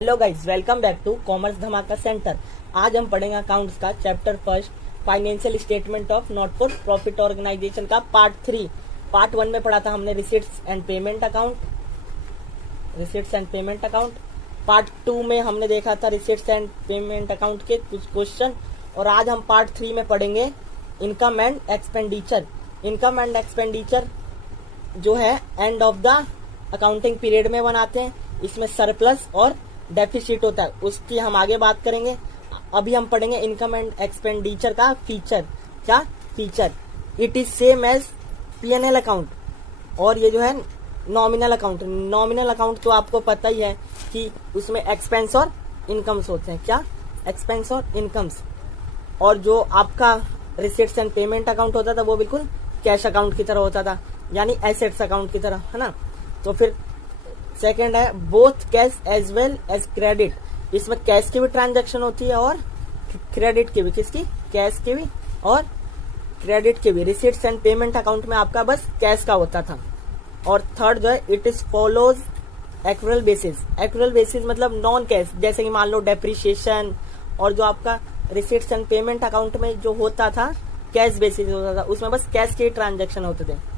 Hello guys, welcome back to commerce Dhamaka center. आज हम पढ़ेंगे अकाउंट्स का chapter first, financial statement of not for profit organization का part 3। Part 1 में पढ़ा था हमने receipts and payment account. Part 2 में हमने देखा था रिसीट्स एंड पेमेंट अकाउंट के कुछ क्वेश्चन। और आज हम पार्ट 3 में पढ़ेंगे income and expenditure. Income and expenditure जो है end of the accounting period में बनाते हैं। इसमें सरप्लस और डेफिसिट होता है, उसकी हम आगे बात करेंगे। अभी हम पढ़ेंगे इनकम एंड एक्सपेंडिचर का फीचर। क्या feature? It is same as P&L account. और ये जो है नॉमिनल अकाउंट। नॉमिनल अकाउंट तो आपको पता ही है कि उसमें एक्सपेंस और इनकम्स होते हैं। क्या? एक्सपेंस और इनकम्स। और जो आपका रिसीट्स एंड पेमेंट अकाउंट होता था वो बिल्कुल कैश अकाउंट की तरह होता था, यानी एसेट्स अकाउंट की तरह, है ना। तो फिर सेकेंड है both cash as well as credit. इसमें कैश की भी ट्रांजैक्शन होती है और क्रेडिट की भी। किसकी? कैश की भी और क्रेडिट की भी। रिसीट्स एंड पेमेंट अकाउंट में आपका बस कैश का होता था। और थर्ड जो है it is follows accrual basis. Accrual basis मतलब नॉन कैश, जैसे कि मान लो डेप्रिसिएशन। और जो आपका रिसीट्स एंड पेमेंट अकाउंट में जो होता था कैश बेसिस होता था, उसमें बस कैश के ट्रांजेक्शन होते थे।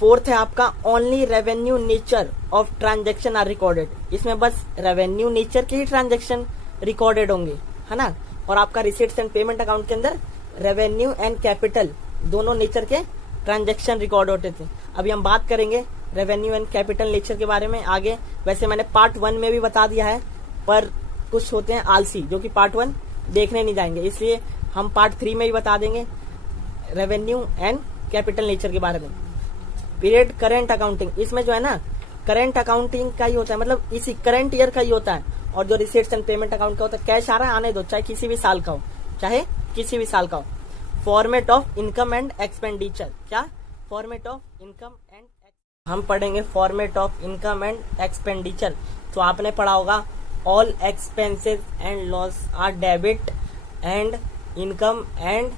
फोर्थ है आपका only revenue nature of transaction are recorded. इसमें बस रेवेन्यू नेचर के ही ट्रांजेक्शन रिकॉर्डेड होंगे, है ना। और आपका रिसीट्स एंड पेमेंट अकाउंट के अंदर रेवेन्यू एंड कैपिटल दोनों नेचर के ट्रांजेक्शन रिकॉर्ड होते थे। अभी हम बात करेंगे रेवेन्यू एंड कैपिटल नेचर के बारे में आगे। वैसे मैंने पार्ट 1 में भी बता दिया है, पर कुछ होते हैं आलसी जो कि पार्ट 1 देखने नहीं जाएंगे, इसलिए हम पार्ट 3 में ही बता देंगे रेवेन्यू एंड कैपिटल नेचर के बारे में। पीरियड करेंट अकाउंटिंग, इसमें जो है ना करेंट अकाउंटिंग का ही होता है, मतलब इसी करंट ईयर का ही होता है। और जो रिसीट्स एंड पेमेंट अकाउंट का होता है, कैश आ रहा है आने दो, चाहे किसी भी साल का हो, चाहे किसी भी साल का हो। Format of income and expenditure. क्या? फॉर्मेट ऑफ इनकम एंड, हम पढ़ेंगे format of income and expenditure. तो आपने पढ़ा होगा all expenses and loss are debit and income and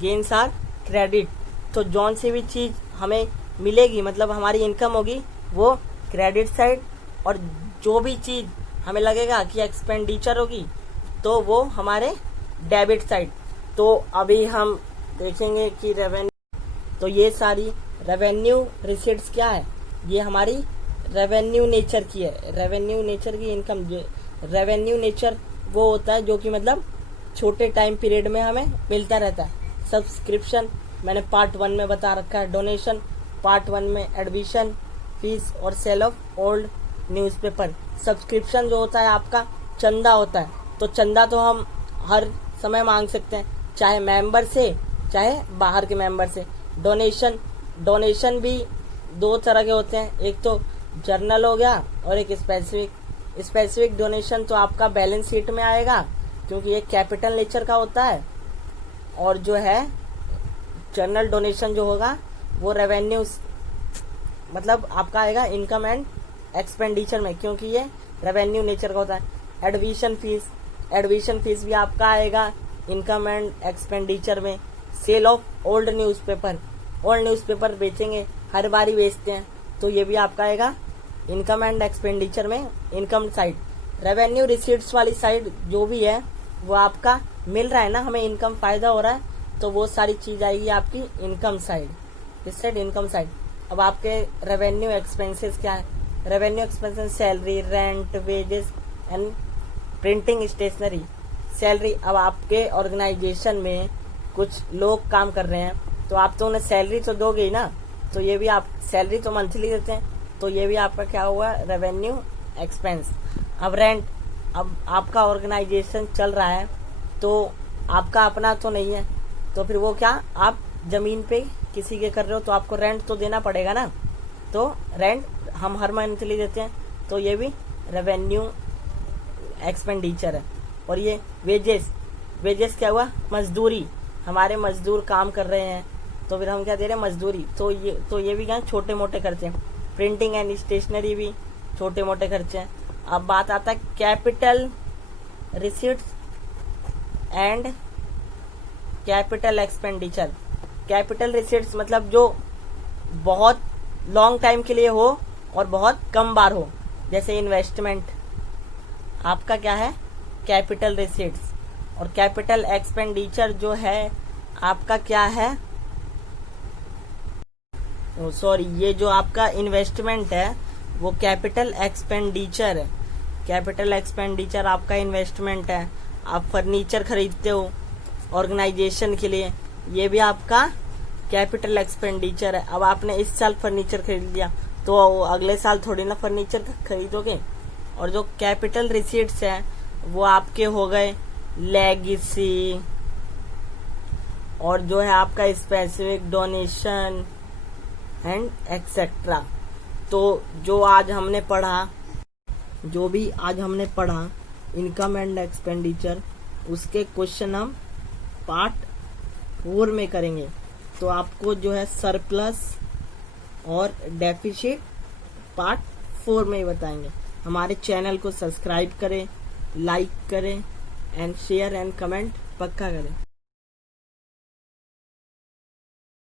gains are credit. तो जौन सी भी चीज हमें मिलेगी, मतलब हमारी इनकम होगी, वो क्रेडिट साइड, और जो भी चीज हमें लगेगा कि एक्सपेंडिचर होगी तो वो हमारे डेबिट साइड। तो अभी हम देखेंगे कि रेवेन्यू, तो ये सारी रेवेन्यू रिसीट्स क्या है, ये हमारी रेवेन्यू नेचर की है। रेवेन्यू नेचर की इनकम, रेवेन्यू नेचर वो होता है जो कि मतलब छोटे टाइम पीरियड में हमें मिलता रहता है। सब्सक्रिप्शन मैंने पार्ट 1 में बता रखा है। डोनेशन पार्ट 1 में, एडमिशन फीस और sale of old newspaper. Subscription जो होता है आपका चंदा होता है। तो चंदा तो हम हर समय मांग सकते हैं, चाहे मेंबर से चाहे बाहर के मेंबर से। डोनेशन भी 2 तरह के होते हैं, एक तो जर्नल हो गया और एक स्पेसिफिक डोनेशन तो आपका बैलेंस शीट में आएगा क्योंकि ये कैपिटल नेचर का होता है। और जो है जनरल डोनेशन जो होगा वो रेवेन्यू, मतलब आपका आएगा इनकम एंड एक्सपेंडिचर में, क्योंकि ये रेवेन्यू नेचर का होता है। एडमिशन फीस भी आपका आएगा इनकम एंड एक्सपेंडिचर में। सेल ऑफ ओल्ड न्यूज़पेपर बेचेंगे, हर बारी बेचते हैं, तो ये भी आपका आएगा इनकम एंड एक्सपेंडिचर में, इनकम साइड। रेवेन्यू रिसीट्स वाली साइड जो भी है वो आपका मिल रहा है ना, हमें इनकम फायदा हो रहा है, तो वो सारी चीज आएगी आपकी इनकम साइड। इस साइड इनकम साइड। अब आपके रेवेन्यू एक्सपेंसेस क्या है? Revenue expenses salary, rent, wages and printing stationery. Salary, अब आपके ऑर्गेनाइजेशन में कुछ लोग काम कर रहे हैं तो आप तो उन्हें सैलरी तो दोगे ही ना, तो ये भी आप सैलरी तो मंथली देते हैं, तो ये भी आपका क्या हुआ? Revenue expense. अब रेंट, अब आपका ऑर्गेनाइजेशन चल रहा है तो आपका अपना तो नहीं है, तो फिर वो क्या, आप जमीन पे किसी के कर रहे हो तो आपको रेंट तो देना पड़ेगा ना, तो रेंट हम हर मंथली देते हैं, तो ये भी रेवेन्यू एक्सपेंडिचर है। और ये वेजेस क्या हुआ? मजदूरी, हमारे मजदूर काम कर रहे हैं तो फिर हम क्या दे रहे हैं? मजदूरी। तो ये भी क्या, छोटे मोटे खर्चे हैं। प्रिंटिंग एंड स्टेशनरी भी छोटे मोटे खर्चे हैं। अब बात आता है capital receipts and capital expenditure. Capital receipts मतलब जो बहुत लॉन्ग टाइम के लिए हो और बहुत कम बार हो, जैसे इन्वेस्टमेंट, आपका क्या है, कैपिटल रिसीट्स। और कैपिटल एक्सपेंडिचर जो है आपका क्या है, सॉरी, ये जो आपका इन्वेस्टमेंट है वो कैपिटल एक्सपेंडिचर है। कैपिटल एक्सपेंडिचर आपका इन्वेस्टमेंट है। आप फर्नीचर खरीदते हो ऑर्गेनाइजेशन के लिए, ये भी आपका कैपिटल एक्सपेंडिचर है। अब आपने इस साल फर्नीचर खरीद लिया तो अगले साल थोड़ी ना फर्नीचर खरीदोगे। और जो कैपिटल रिसीट्स है वो आपके हो गए लेगेसी, और जो है आपका स्पेसिफिक डोनेशन एंड एक्सेट्रा। तो जो आज हमने पढ़ा, जो भी आज हमने पढ़ा इनकम एंड एक्सपेंडिचर, उसके क्वेश्चन हम पार्ट 4 में करेंगे। तो आपको जो है सरप्लस और डेफिसिट पार्ट 4 में ही बताएंगे। हमारे चैनल को सब्सक्राइब करें, लाइक करें एंड शेयर एंड कमेंट पक्का करें।